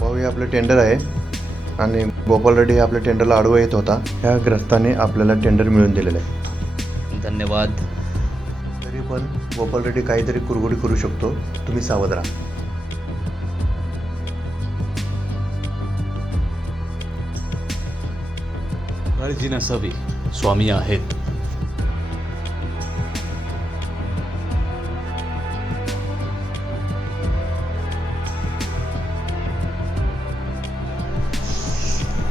भाऊ हे आपलं टेंडर आहे आणि गोपाल रेड्डी हे आपल्या टेंडरला आडवा येत होता. ह्या ग्रस्ताने आपल्याला टेंडर मिळवून दिलेलं आहे. धन्यवाद. तरी पण गोपाल रेड्डी काहीतरी कुरघोडी करू शकतो. तुम्ही सावध राहा. काळजी नसावी, स्वामी आहेत.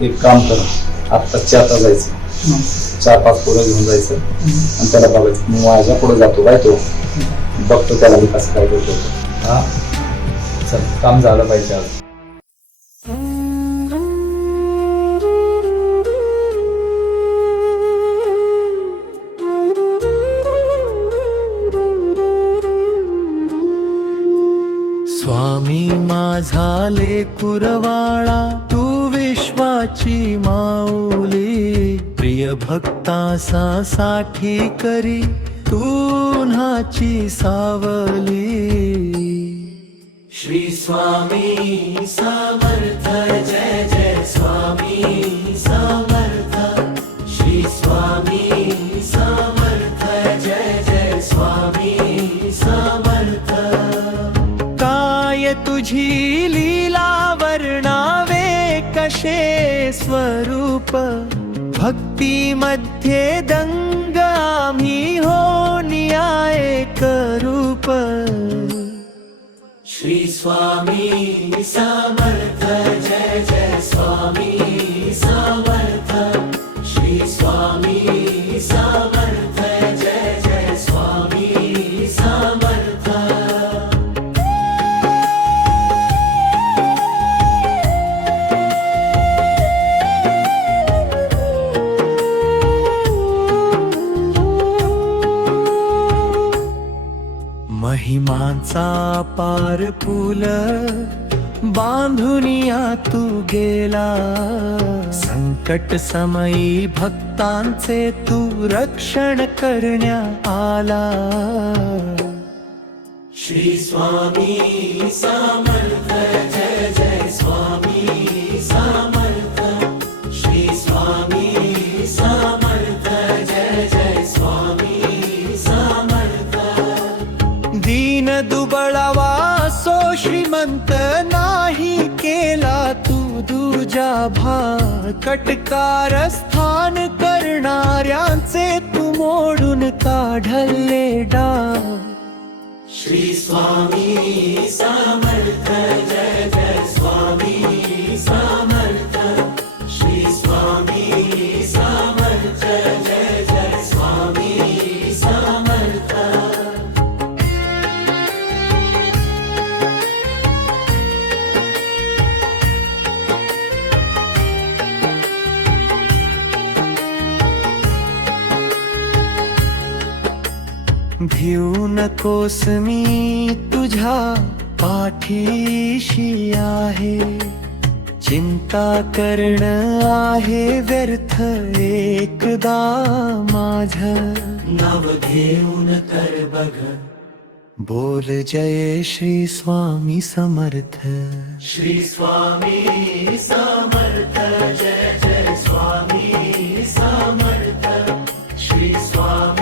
एक काम कर, आत्ताच्या आता जायचं, 4-5 पोरं घेऊन जायचं आणि त्याला बघायचं. मी माझ्या पुढे जातो काय तो बघतो त्याला मी कसं काय करतो. हा चल, काम झालं पाहिजे आज. स्वामी माझा लेकुरवाळा, तू विश्वाची माऊली, प्रिय भक्तासा साठी करी तू नाची सावली. श्री स्वामी समर्थ, जय जय स्वामी समर्थ. श्री स्वामी समर्थ, जय जय स्वामी समर्थ. काय तुझी लीला वर्णावे कशे स्वरूप, भक्ती मध्ये दंग आम्ही हो न्याय करूप. श्री स्वामी समर्थ, जय जय स्वामी समर्थ. श्री स्वामी समर्थ, जय जय स्वामी समर्थ. महिमांचा पार पुल बांधुनिया तू गेला, संकट समयी भक्तांचे तू रक्षण करण्या आला. श्री स्वामी समर्थ, जय जय स्वामी समर्थ. श्री स्वामी समर्थ, जय जय स्वामी समर्थ. दीन दुबळावा सो श्रीमंत नाही केला तू दुजा कटकार स्थान करणाऱ्यांचे तू मोडून काढले डाग. श्री स्वामी समर्थ, जय जय स्वामी समर्थ. श्री स्वामी समर्थ, जय जय स्वामी समर्थ. भिऊ नकोस मी तुझ्या पाठीशी आहे, चिंता करणं आहे व्यर्थ एकदा माझं नाव घेऊन कर बघ. बोल जय श्री स्वामी समर्थ. श्री स्वामी समर्थ, जय जय स्वामी समर्थ. श्री स्वामी